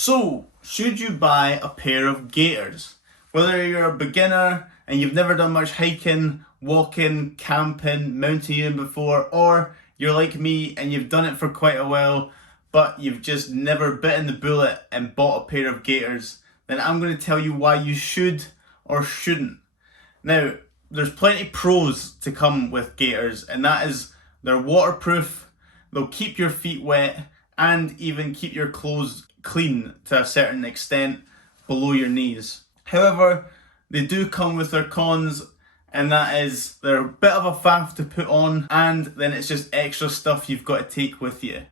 So, should you buy a pair of gaiters? Whether you're a beginner and you've never done much hiking, walking, camping, mountaineering before, or you're like me and you've done it for quite a while, but you've just never bitten the bullet and bought a pair of gaiters, then I'm going to tell you why you should or shouldn't. Now, there's plenty pros to come with gaiters, and that is they're waterproof, they'll keep your feet wet, and even keep your clothes clean to a certain extent below your knees. However, they do come with their cons, and that is they're a bit of a faff to put on, and then it's just extra stuff you've got to take with you.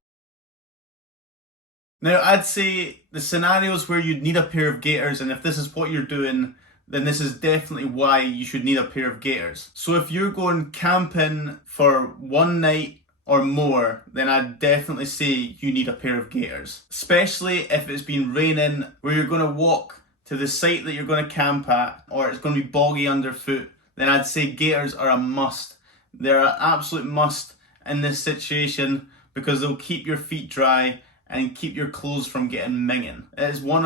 Now, I'd say the scenarios where you'd need a pair of gaiters, and if this is what you're doing, then this is definitely why you should need a pair of gaiters. So if you're going camping for one night or more, then I'd definitely say you need a pair of gaiters. Especially if it's been raining, where you're going to walk to the site that you're going to camp at, or it's going to be boggy underfoot, then I'd say gaiters are a must. They're an absolute must in this situation because they'll keep your feet dry and keep your clothes from getting minging. It is one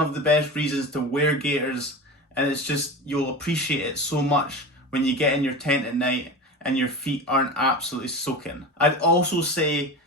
of the best reasons to wear gaiters, and it's just, you'll appreciate it so much when you get in your tent at night and your feet aren't absolutely soaking. I'd also say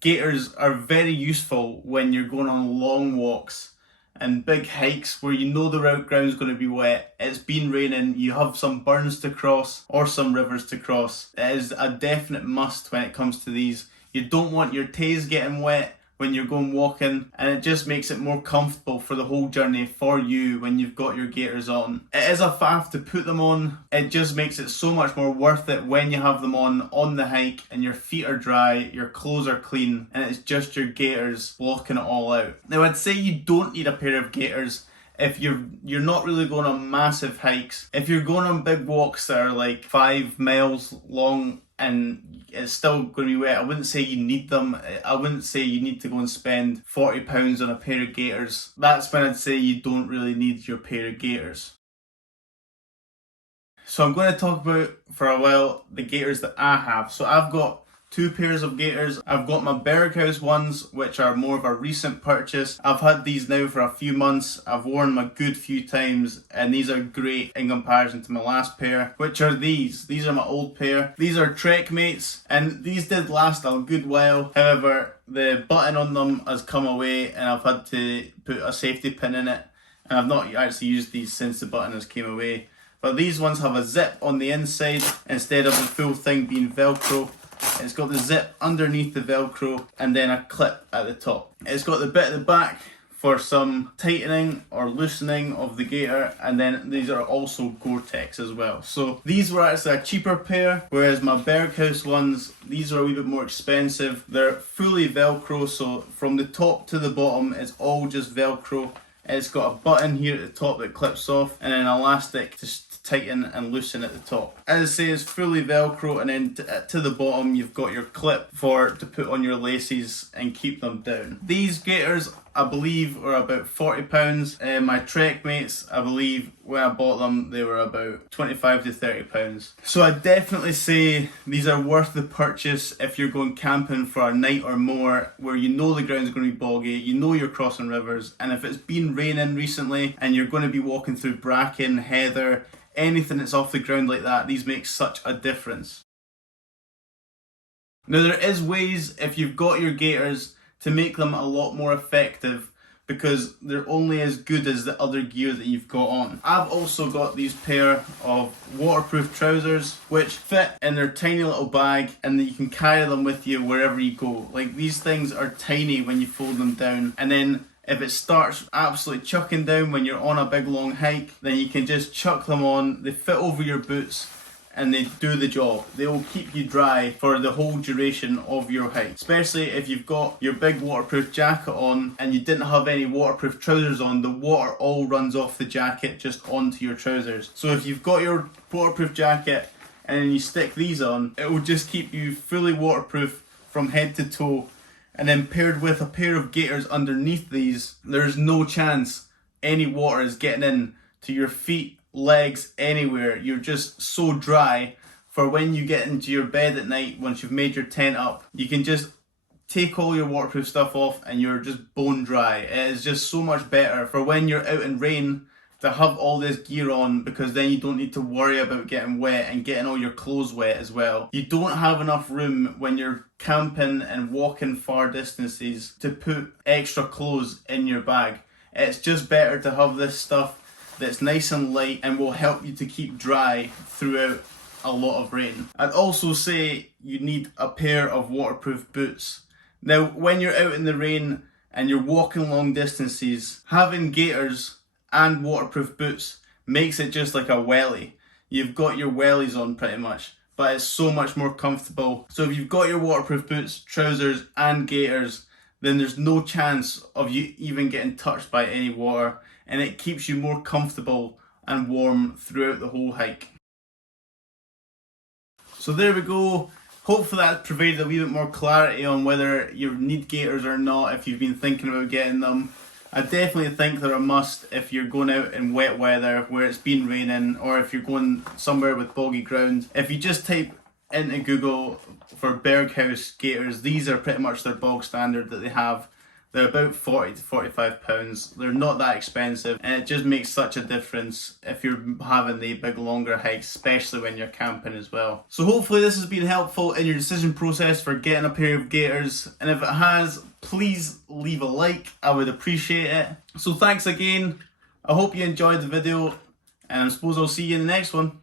gaiters are very useful when you're going on long walks and big hikes where you know the route ground's going to be wet, it's been raining, you have some burns to cross or some rivers to cross. It is a definite must when it comes to these. You don't want your toes getting wet when you're going walking, and it just makes it more comfortable for the whole journey for you when you've got your gaiters on. It is a faff to put them on, it just makes it so much more worth it when you have them on the hike and your feet are dry, your clothes are clean, and it's just your gaiters blocking it all out. Now, I'd say you don't need a pair of gaiters if you're not really going on massive hikes. If you're going on big walks that are like 5 miles long and it's still going to be wet, I wouldn't say you need them. I wouldn't say you need to go and spend £40 on a pair of gaiters. That's when I'd say you don't really need your pair of gaiters. So I'm going to talk about for a while the gaiters that I have. So I've got 2 pairs of gaiters. I've got my Berghaus ones, which are more of a recent purchase. I've had these now for a few months. I've worn them a good few times, and these are great in comparison to my last pair, which are these. These are my old pair. These are Trek mates, and these did last a good while. However, the button on them has come away, and I've had to put a safety pin in it, and I've not actually used these since the button has came away. But these ones have a zip on the inside instead of the full thing being Velcro. It's got the zip underneath the Velcro and then a clip at the top. It's got the bit at the back for some tightening or loosening of the gaiter, and then these are also Gore-Tex as well. So these were actually a cheaper pair, whereas my Berghaus ones, these are a wee bit more expensive. They're fully Velcro, so from the top to the bottom it's all just Velcro. It's got a button here at the top that clips off and an elastic to tighten and loosen at the top. As I say, it's fully Velcro, and then to the bottom you've got your clip to put on your laces and keep them down. These gaiters, I believe, were about £40. My Trek mates, I believe, when I bought them, they were about £25 to £30. So I definitely say these are worth the purchase if you're going camping for a night or more, where you know the ground's going to be boggy, you know you're crossing rivers, and if it's been raining recently and you're going to be walking through bracken, heather, anything that's off the ground like that, these make such a difference. Now, there is ways, if you've got your gaiters, to make them a lot more effective, because they're only as good as the other gear that you've got on. I've also got these pair of waterproof trousers which fit in their tiny little bag, and you can carry them with you wherever you go. Like, these things are tiny when you fold them down, and then if it starts absolutely chucking down when you're on a big long hike, then you can just chuck them on. They fit over your boots and they do the job. They will keep you dry for the whole duration of your hike. Especially if you've got your big waterproof jacket on and you didn't have any waterproof trousers on, the water all runs off the jacket just onto your trousers. So if you've got your waterproof jacket and then you stick these on, it will just keep you fully waterproof from head to toe. And then paired with a pair of gaiters underneath these, there's no chance any water is getting in to your feet, legs, anywhere. You're just so dry for when you get into your bed at night. Once you've made your tent up, you can just take all your waterproof stuff off and you're just bone dry. It is just so much better for when you're out in rain to have all this gear on, because then you don't need to worry about getting wet and getting all your clothes wet as well. You don't have enough room when you're camping and walking far distances to put extra clothes in your bag. It's just better to have this stuff that's nice and light and will help you to keep dry throughout a lot of rain. I'd also say you need a pair of waterproof boots. Now, when you're out in the rain and you're walking long distances, having gaiters and waterproof boots makes it just like a welly. You've got your wellies on pretty much, but it's so much more comfortable. So if you've got your waterproof boots, trousers and gaiters, then there's no chance of you even getting touched by any water, and it keeps you more comfortable and warm throughout the whole hike. So there we go. Hopefully that provided a wee bit more clarity on whether you need gaiters or not if you've been thinking about getting them. I definitely think they're a must if you're going out in wet weather where it's been raining, or if you're going somewhere with boggy ground. If you just type into Google for Berghaus gaiters, these are pretty much their bog standard that they have. They're about 40 to 45 pounds. They're not that expensive, and it just makes such a difference if you're having the big longer hikes, especially when you're camping as well. So hopefully this has been helpful in your decision process for getting a pair of gaiters, and if it has, please leave a like. I would appreciate it. So thanks again. I hope you enjoyed the video, and I suppose I'll see you in the next one.